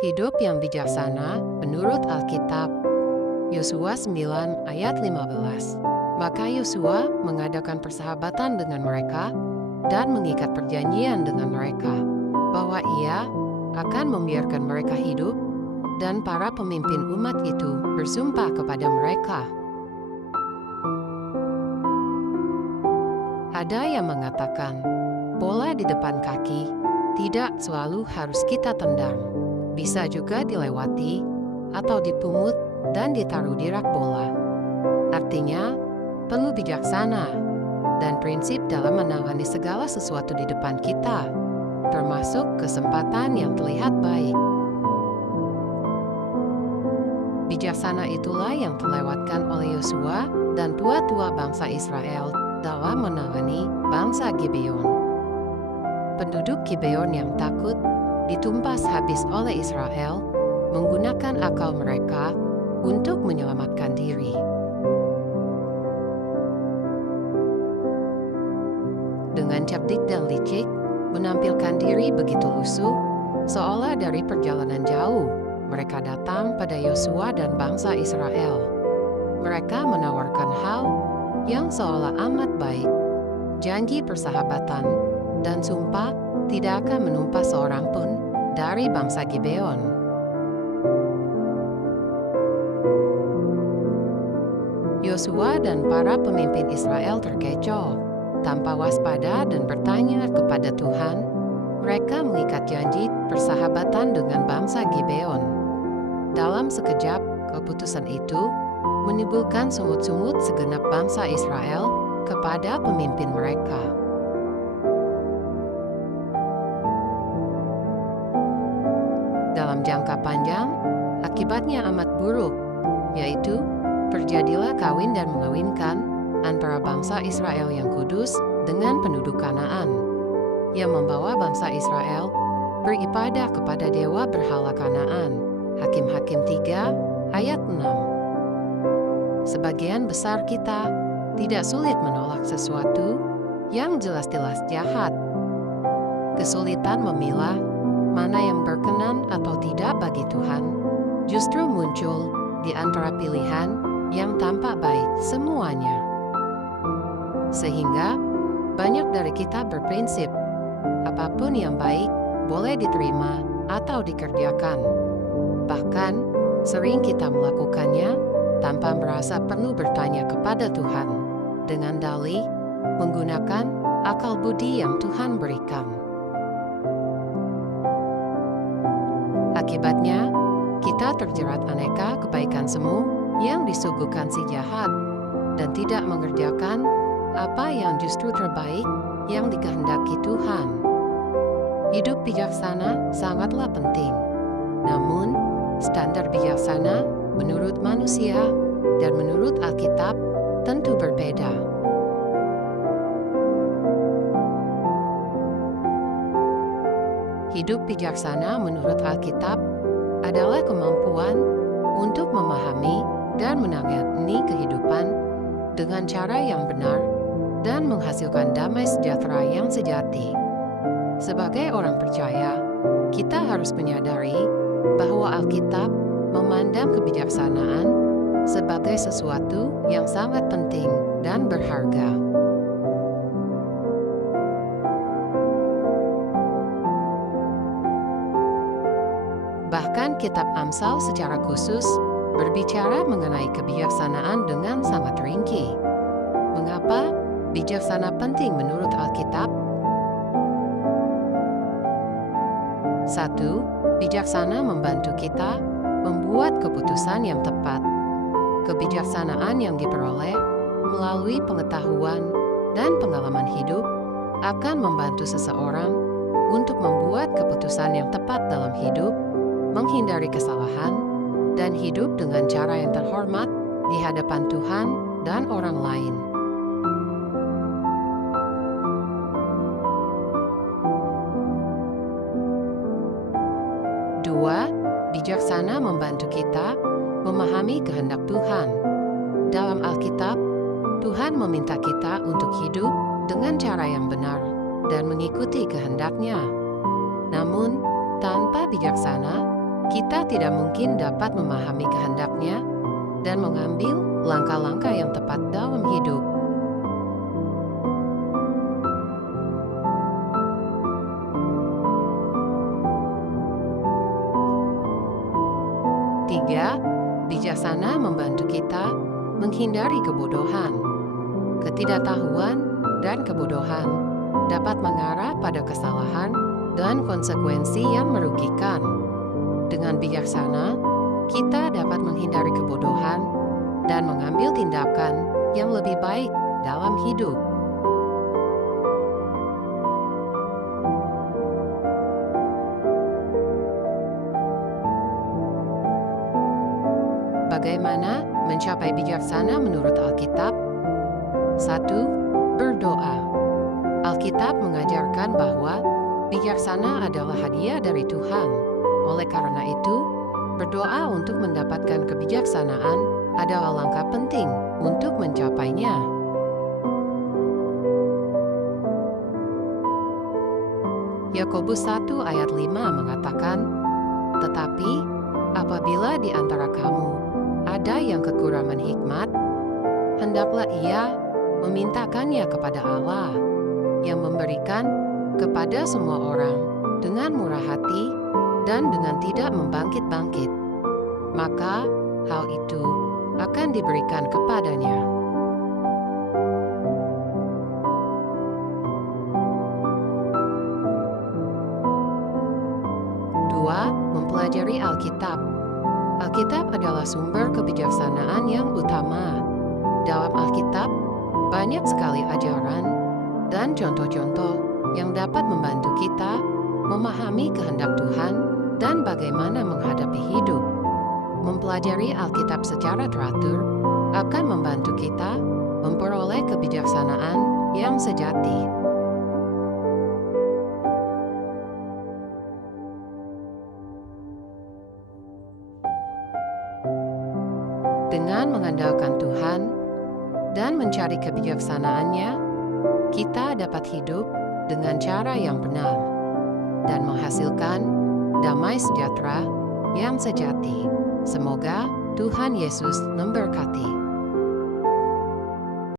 Hidup yang bijaksana menurut Alkitab. Yosua 9 ayat 15. Maka Yosua mengadakan persahabatan dengan mereka dan mengikat perjanjian dengan mereka, bahwa ia akan membiarkan mereka hidup, dan para pemimpin umat itu bersumpah kepada mereka. Ada yang mengatakan, bola di depan kaki tidak selalu harus kita tendang. Bisa juga dilewati atau dipungut dan ditaruh di rak bola. Artinya, perlu bijaksana dan prinsip dalam menangani segala sesuatu di depan kita, termasuk kesempatan yang terlihat baik. Bijaksana itulah yang terlewatkan oleh Yosua dan tua-tua bangsa Israel dalam menangani bangsa Gibeon. Penduduk Gibeon yang takut ditumpas habis oleh Israel menggunakan akal mereka untuk menyelamatkan diri. Dengan cerdik dan licik, menampilkan diri begitu lusuh, seolah dari perjalanan jauh, mereka datang pada Yosua dan bangsa Israel. Mereka menawarkan hal yang seolah amat baik, janji persahabatan, dan sumpah tidak akan menumpas seorang pun dari bangsa Gibeon. Yosua dan para pemimpin Israel terkecoh. Tanpa waspada dan bertanya kepada Tuhan, mereka mengikat janji persahabatan dengan bangsa Gibeon. Dalam sekejap, keputusan itu menimbulkan sungut-sungut segenap bangsa Israel kepada pemimpin mereka. Dalam jangka panjang, akibatnya amat buruk, yaitu terjadilah kawin dan mengawinkan antara bangsa Israel yang kudus dengan penduduk Kanaan, yang membawa bangsa Israel beribadah kepada dewa berhala Kanaan. Hakim-Hakim 3 ayat 6. Sebagian besar kita tidak sulit menolak sesuatu yang jelas-jelas jahat. Kesulitan memilah mana yang berkenan atau tidak bagi Tuhan justru muncul di antara pilihan yang tampak baik semuanya. Sehingga banyak dari kita berprinsip, apapun yang baik boleh diterima atau dikerjakan. Bahkan sering kita melakukannya tanpa merasa perlu bertanya kepada Tuhan, dengan dalih menggunakan akal budi yang Tuhan berikan. Akibatnya, kita terjerat aneka kebaikan semu yang disuguhkan si jahat dan tidak mengerjakan apa yang justru terbaik yang dikehendaki Tuhan. Hidup bijaksana sangatlah penting. Namun, standar bijaksana menurut manusia dan menurut Alkitab tentu berbeda. Hidup bijaksana menurut Alkitab adalah kemampuan untuk memahami dan menangani kehidupan dengan cara yang benar dan menghasilkan damai sejahtera yang sejati. Sebagai orang percaya, kita harus menyadari bahwa Alkitab memandang kebijaksanaan sebagai sesuatu yang sangat penting dan berharga. Bahkan kitab Amsal secara khusus berbicara mengenai kebijaksanaan dengan sangat rinci. Mengapa bijaksana penting menurut Alkitab? 1. Bijaksana membantu kita membuat keputusan yang tepat. Kebijaksanaan yang diperoleh melalui pengetahuan dan pengalaman hidup akan membantu seseorang untuk membuat keputusan yang tepat dalam hidup, menghindari kesalahan, dan hidup dengan cara yang terhormat di hadapan Tuhan dan orang lain. Dua, bijaksana membantu kita memahami kehendak Tuhan. Dalam Alkitab, Tuhan meminta kita untuk hidup dengan cara yang benar dan mengikuti kehendak-Nya. Namun, tanpa bijaksana, kita tidak mungkin dapat memahami kehendak-Nya dan mengambil langkah-langkah yang tepat dalam hidup. Tiga, bijaksana membantu kita menghindari kebodohan. Ketidaktahuan dan kebodohan dapat mengarah pada kesalahan dan konsekuensi yang merugikan. Dengan bijaksana, kita dapat menghindari kebodohan dan mengambil tindakan yang lebih baik dalam hidup. Bagaimana mencapai bijaksana menurut Alkitab? 1. Berdoa. Alkitab mengajarkan bahwa bijaksana adalah hadiah dari Tuhan. Oleh karena itu, berdoa untuk mendapatkan kebijaksanaan adalah langkah penting untuk mencapainya. Yakobus 1 ayat 5 mengatakan, "Tetapi apabila di antara kamu ada yang kekurangan hikmat, hendaklah ia memintakannya kepada Allah, yang memberikan kepada semua orang dengan murah hati dan dengan tidak membangkit-bangkit. Maka hal itu akan diberikan kepadanya." Dua, mempelajari Alkitab. Alkitab adalah sumber kebijaksanaan yang utama. Dalam Alkitab, banyak sekali ajaran dan contoh-contoh yang dapat membantu kita memahami kehendak Tuhan dan bagaimana menghadapi hidup. Mempelajari Alkitab secara teratur akan membantu kita memperoleh kebijaksanaan yang sejati. Dengan mengandalkan Tuhan dan mencari kebijaksanaannya, kita dapat hidup dengan cara yang benar dan menghasilkan damai sejahtera yang sejati. Semoga Tuhan Yesus memberkati.